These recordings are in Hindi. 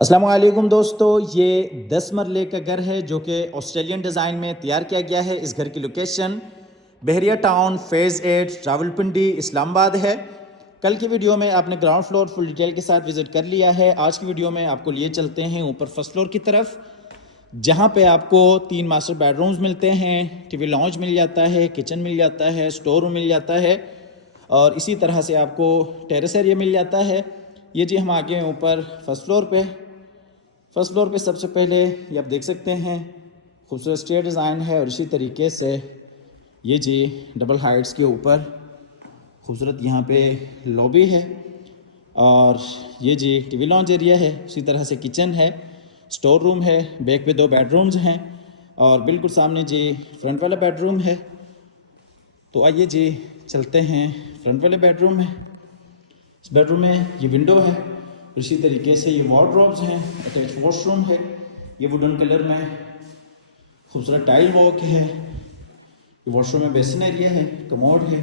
अस्सलाम वालेकुम दोस्तों, ये 10 मरले का घर है जो कि ऑस्ट्रेलियन डिज़ाइन में तैयार किया गया है। इस घर की लोकेशन बहरिया टाउन फ़ेज़ 8 रावलपिंडी इस्लामाबाद है। कल की वीडियो में आपने ग्राउंड फ्लोर फुल डिटेल के साथ विज़िट कर लिया है। आज की वीडियो में आपको लिए चलते हैं ऊपर फर्स्ट फ्लोर की तरफ, जहाँ पे आपको 3 मास्टर बेडरूम्स मिलते हैं, टीवी लॉन्ज मिल जाता है, किचन मिल जाता है, स्टोर रूम मिल जाता है और इसी तरह से आपको टेरेस एरिया मिल जाता है। ये जी हम आ गए ऊपर फर्स्ट फ्लोर पे। फर्स्ट फ्लोर पे सबसे पहले ये आप देख सकते हैं खूबसूरत स्टेयर डिज़ाइन है और इसी तरीके से ये जी डबल हाइट्स के ऊपर खूबसूरत यहाँ पे लॉबी है और ये जी टीवी लॉन्ज एरिया है। उसी तरह से किचन है, स्टोर रूम है, बैक पे 2 बेडरूम्स हैं और बिल्कुल सामने जी फ्रंट वाला बेडरूम है। तो आइए जी चलते हैं फ्रंट वाले बेडरूम में। इस बेडरूम में ये विंडो है, इसी तरीके से ये वार्डरोब्स हैं, अटैच वॉशरूम है, ये वुडन कलर में खूबसूरत टाइल वॉक है, ये वॉशरूम में बेसिन एरिया है, कमोड है,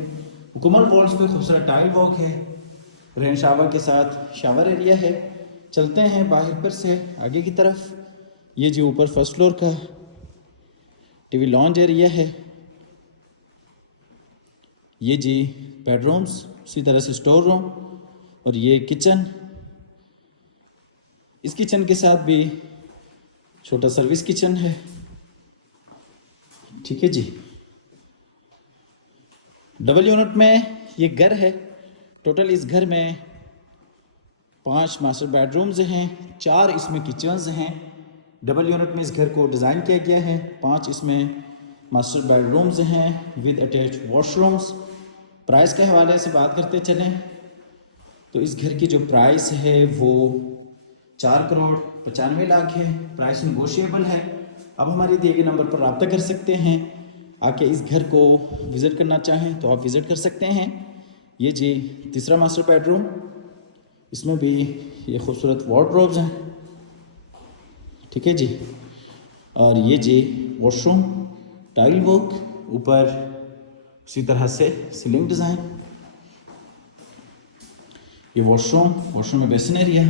मुकम्मल वॉल्स पे खूबसूरत टाइल वॉक है, रेन शावर के साथ शावर एरिया है। चलते हैं बाहर पर से आगे की तरफ। ये जी ऊपर फर्स्ट फ्लोर का टीवी लॉन्ज एरिया है, ये जी बेडरूम्स, उसी तरह से स्टोर रूम और ये किचन। इस किचन के साथ भी छोटा सर्विस किचन है। ठीक है जी, डबल यूनिट में ये घर है। टोटल इस घर में 5 मास्टर बेडरूम्स हैं, 4 इसमें किचन्स हैं। डबल यूनिट में इस घर को डिज़ाइन किया गया है। 5 इसमें मास्टर बेडरूम्स हैं विद अटैच वॉशरूम्स। प्राइस के हवाले से बात करते चलें तो इस घर की जो प्राइस है वो 4,95,00,000 है। प्राइस नेगोशिएबल है। अब हमारे दिए गए नंबर पर रब्ता कर सकते हैं। आके इस घर को विज़िट करना चाहें तो आप विज़िट कर सकते हैं। ये जी तीसरा मास्टर बेडरूम, इसमें भी ये खूबसूरत वार्डरोब्स हैं। ठीक है जी, और ये जी वॉशरूम, टाइल वर्क, ऊपर उसी तरह से सीलिंग डिज़ाइन। ये वॉशरूम में basin area,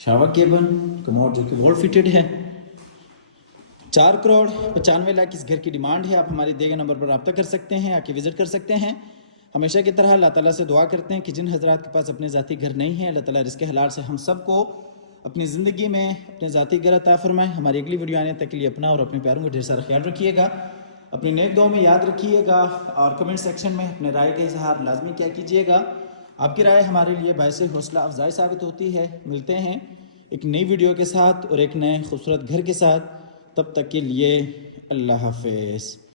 shower cable, commode जो कि वॉल फिटेड है। 4,95,00,000 इस घर की डिमांड है। आप हमारे दिए गए नंबर पर रब्ता कर सकते हैं, आके विज़िट कर सकते हैं। हमेशा की तरह अल्लाह ताला से दुआ करते हैं कि जिन हजरात के पास अपने ज़ाती घर नहीं है, अल्लाह ताला रिज़्क़ हलाल से हम सबको अपनी ज़िंदगी में अपने ज़ाती घर अता फरमाए। हमारी अगली वीडियो आने तक के लिए अपना और अपने प्यारों का ढेर सारा ख्याल रखिएगा, अपनी नेक दुआ में याद रखिएगा और कमेंट सेक्शन में अपने राय का इजहार लाजमी क्या कीजिएगा। आपकी राय हमारे लिए बायस हौसला अफजाई साबित होती है। मिलते हैं एक नई वीडियो के साथ और एक नए खूबसूरत घर के साथ। तब तक के लिए अल्लाह हाफ़िज़।